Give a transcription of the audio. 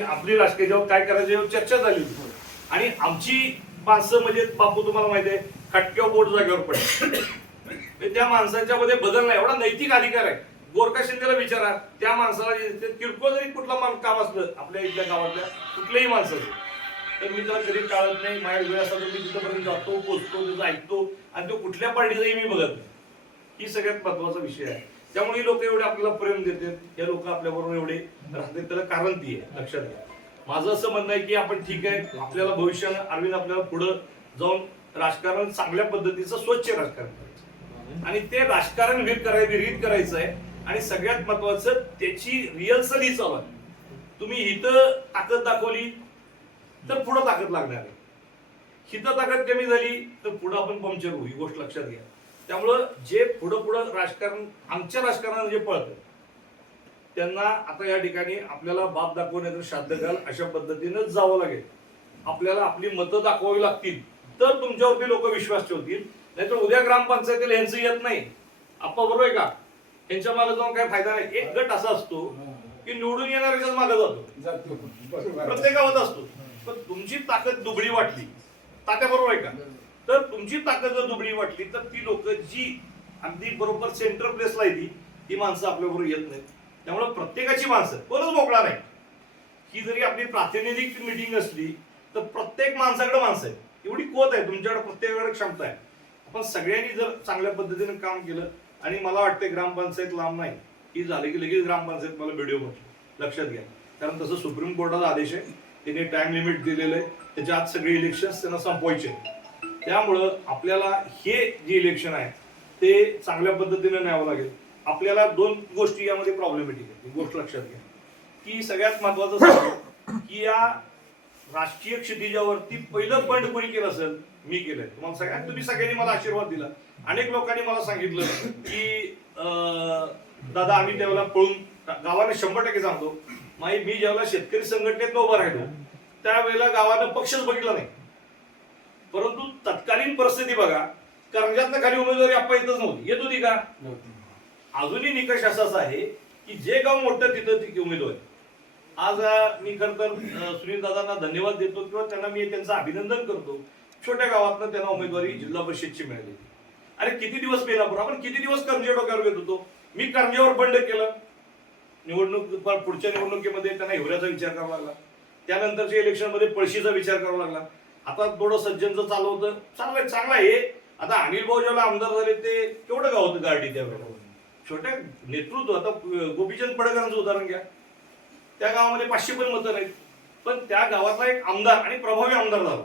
आपली राजकीय जेव्हा काय करायचं जेव्हा चर्चा झाली आणि आमची माणसं म्हणजे बापू तुम्हाला माहिती आहे खटक्यावर बोट जागेवर पडले. त्या माणसांच्या मध्ये बदल नाही एवढा नैतिक अधिकार आहे. गोरखा शिंदेला विचारा त्या माणसाला किरकोळ जरी कुठला काम असलं आपल्या इथल्या गावातल्या कुठल्याही माणसाचं तर मी त्याला कधी टाळत नाही. माझ्या वेळ असला तर मी तिथपर्यंत जातो पोचतो त्याचं ऐकतो आणि तो कुठल्या पार्टीचाही मी बघत नाही. ही सगळ्यात महत्वाचा विषय आहे. त्यामुळे लोक एवढे आपल्याला प्रेम देतात, हे लोक आपल्या बरोबर एवढे राहतात, त्याला कारण ती आहे. लक्षात घ्या. माझं असं म्हणणं आहे की आपण ठीक आहे आपल्याला भविष्यानं अरविंद आपल्याला पुढे जाऊन राजकारण चांगल्या पद्धतीचं स्वच्छ राजकारण करायचं आणि ते राजकारण रीत करायचं आहे. आणि सगळ्यात महत्वाचं त्याची रिहर्सल ही चालू आहे. तुम्ही इथं ताकद दाखवली तर पुढे ताकद लागणार आहे. हिथं ताकद कमी झाली तर पुढे आपण पंक्चर होऊ, ही गोष्ट लक्षात घ्या. त्यामुळं जे पुढं राजकारण आमच्या राजकारणात जे पळतं त्यांना आता या ठिकाणी आपल्याला बाप दाखवण्याचं श्राद्ध घाल अशा पद्धतीनं जावं लागेल. आपल्याला आपली मतं दाखवावी लागतील तर तुमच्यावरती लोक विश्वास ठेवतील. नाहीतर उद्या ग्रामपंचायतीला यांचं येत नाही आपण बरोबर आहे का, यांच्या मागे जाऊन काय फायदा नाही. एक गट असा असतो की निवडून येणाऱ्याच्याच मागे जातो, प्रत्येक गावात असतो. पण तुमची ताकद दुबळी वाटली तात्या बरोबर आहे का, तर तुमची ताकद जर दुबळी वाटली तर ती लोक जी अगदी बरोबर सेंट्रल प्लेसला येते ती माणसं आपल्या बरोबर येत नाहीत. त्यामुळे प्रत्येकाची माणसं कोणच मोकळा नाही. ही जरी आपली प्रातिनिधिक मिटिंग असली तर प्रत्येक माणसाकडे माणसं आहे. एवढी कोत आहे तुमच्याकडे, प्रत्येकाकडे क्षमता आहे. आपण सगळ्यांनी जर चांगल्या पद्धतीने काम केलं आणि मला वाटतं ग्रामपंचायत लांब नाही ही झाली की लगेच ग्रामपंचायत मला व्हिडिओ म्हटलं लक्षात घ्या. कारण तसं सुप्रीम कोर्टाचा आदेश आहे, त्याने टाइम लिमिट दिलेलं आहे. त्याच्या आत सगळे इलेक्शन त्यांना संपवायचे. त्यामुळं आपल्याला हे जे इलेक्शन आहे ते चांगल्या पद्धतीने न्यावं लागेल. आपल्याला दोन गोष्टी यामध्ये प्रॉब्लेमॅटिक आहे, गोष्ट लक्षात घ्या की सगळ्यात महत्वाचं सांगतो की या राष्ट्रीय क्षितिजावरती पहिलं बंड कोणी केलं असेल मी केलंय. तुम्हाला तुम्ही सगळ्यांनी मला आशीर्वाद दिला. अनेक लोकांनी मला सांगितलं की दादा आम्ही त्यावेळेला पळून गावाने 100% सांगतो मी ज्यावेळेला शेतकरी संघटनेत उभं राहिलो त्यावेळेला गावानं पक्षच बघितला नाही. परंतु तत्कालीन परिस्थिती बघा, कर्जातनं खाली उमेदवारी आपण येतच नव्हती. येत होती का? अजूनही निकष असाच आहे की जे गाव मोठं तिथं ती उमेदवारी. आज मी खरं तर सुनील दादांना धन्यवाद देतो किंवा त्यांना मी त्यांचं अभिनंदन करतो. छोट्या गावातनं त्यांना उमेदवारी जिल्हा परिषदची मिळाली. अरे किती दिवस बेलापूर आपण किती दिवस कर्जे डोक्यावर घेत होतो. मी कर्जावर बंड केलं. निवडणूक पुढच्या निवडणुकीमध्ये त्यांना हिवऱ्याचा विचार करावा लागला. त्यानंतरच्या इलेक्शन मध्ये पळशीचा विचार करावा लागला. आता थोडं सज्जनचं चालू होतं चांगलं चांगलं आहे. आता अनिल भाऊ ज्याला आमदार झाले ते केवढं गाव होतं गारडी त्यावेळेला. छोट्या नेतृत्व आता गोपीचंद पडळकरांचं उदाहरण घ्या. त्या गावामध्ये 500 पण मतं नाहीत पण त्या गावातला एक आमदार आणि प्रभावी आमदार झाला.